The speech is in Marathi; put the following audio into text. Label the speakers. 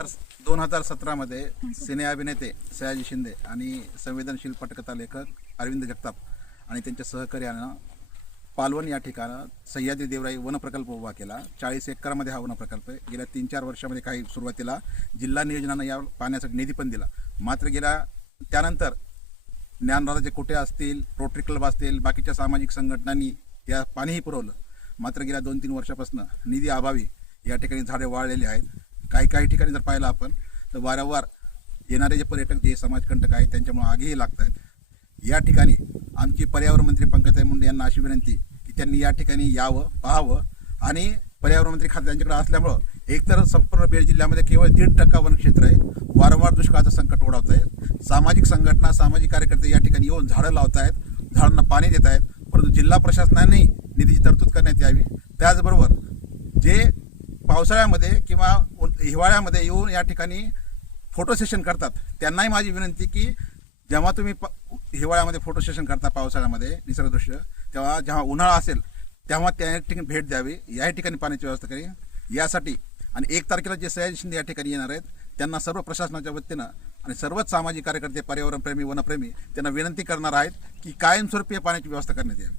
Speaker 1: दोन हजार सतरामध्ये सिने अभिनेते सयाजी शिंदे आणि संवेदनशील पटकथा लेखक अरविंद जगताप आणि त्यांच्या सहकार्यानं पालवण या ठिकाणं सह्याद्री देवराई वन प्रकल्प उभा केला. चाळीस एकरामध्ये हा वन प्रकल्प आहे. गेल्या तीन चार वर्षामध्ये काही सुरुवातीला जिल्हा नियोजनानं या पाण्यासाठी निधी पण दिला. मात्र गेल्या त्यानंतर ज्ञानराजाचे कुटे असतील रोटरी क्लब असतील बाकीच्या सामाजिक संघटनांनी या पाणीही पुरवलं. मात्र गेल्या दोन तीन वर्षापासून निधी अभावी या ठिकाणी झाडे वाळलेली आहेत. काही काही ठिकाणी जर पाहिलं आपण तर वारंवार येणारे जे पर्यटक जे समाजकंटक आहेत त्यांच्यामुळे आगीही लागत आहेत या ठिकाणी आमची पर्यावरण मंत्री पंकजा मुंडे यांना अशी विनंती की त्यांनी या ठिकाणी यावं पाहावं आणि पर्यावरण मंत्री खाते त्यांच्याकडे असल्यामुळं एकतर संपूर्ण बीड जिल्ह्यामध्ये केवळ दीड टक्का वनक्षेत्र आहे. वारंवार दुष्काळाचं संकट ओढवत आहे सामाजिक संघटना सामाजिक कार्यकर्ते या ठिकाणी येऊन झाडं लावत आहेत झाडांना पाणी देत आहेत परंतु जिल्हा प्रशासनाने निधीची तरतूद करण्यात यावी. त्याचबरोबर पावसाळ्यामध्ये किंवा हिवाळ्यामध्ये येऊन या ठिकाणी फोटो सेशन करतात. त्यांनाही माझी विनंती की जेव्हा तुम्ही प हिवाळ्यामध्ये फोटो सेशन करता पावसाळ्यामध्ये निसर्गदृश्य तेव्हा जेव्हा उन्हाळा असेल तेव्हा त्या ठिकाणी भेट द्यावी. याही ठिकाणी पाण्याची व्यवस्था करी. यासाठी आणि एक तारखेला जे सयाजी शिंदे या ठिकाणी येणार आहेत त्यांना सर्व प्रशासनाच्या वतीनं आणि सर्वच सामाजिक कार्यकर्ते पर्यावरणप्रेमी वनप्रेमी त्यांना विनंती करणार आहेत की कायमस्वरूपी पाण्याची व्यवस्था करण्यात यावी.